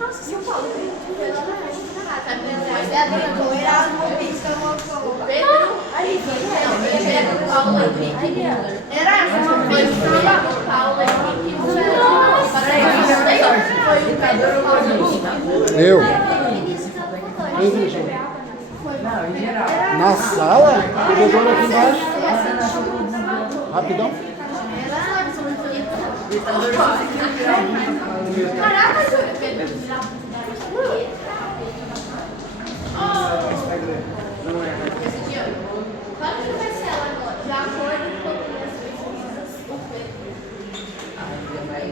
Nossa, São Paulo. Foi lá na frente da casa. Mas é a dona Erasmo Piscão. Pedro. Ali, não, Pedro, Paulo, Henrique, Miller. Erasmo Pedro, Paulo, Henrique, Miller. Nossa, foi o Pedro, Paulo, Eu. Não, em geral. Na sala? Pegou aqui embaixo. Rapidão. Caraca, Júlia, Pedro. Esse dia, quando que vai ser ela agora? De acordo com as pesquisas, o Pedro. Ainda vai.